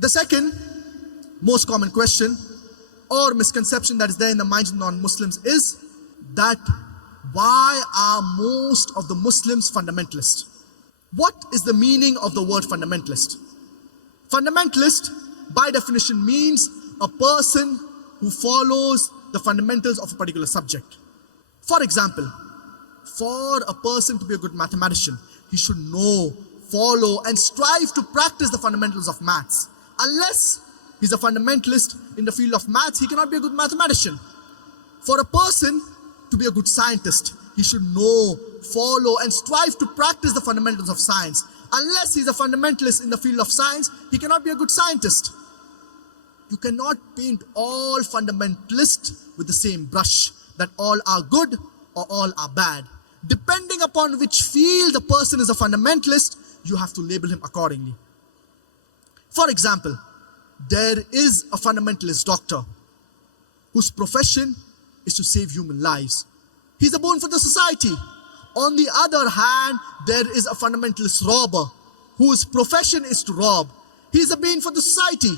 The second most common question or misconception that is there in the minds of non-Muslims is that why are most of the Muslims fundamentalist? What is the meaning of the word fundamentalist? Fundamentalist, by definition, means a person who follows the fundamentals of a particular subject. For example, for a person to be a good mathematician, he should know, follow, and strive to practice the fundamentals of maths. Unless he's a fundamentalist in the field of maths, he cannot be a good mathematician. For a person to be a good scientist, he should know, follow, and strive to practice the fundamentals of science. Unless he's a fundamentalist in the field of science, he cannot be a good scientist. You cannot paint all fundamentalists with the same brush, that all are good or all are bad. Depending upon which field the person is a fundamentalist, you have to label him accordingly. For example, there is a fundamentalist doctor whose profession is to save human lives. He's a boon for the society. On the other hand, there is a fundamentalist robber whose profession is to rob. He's a bane for the society.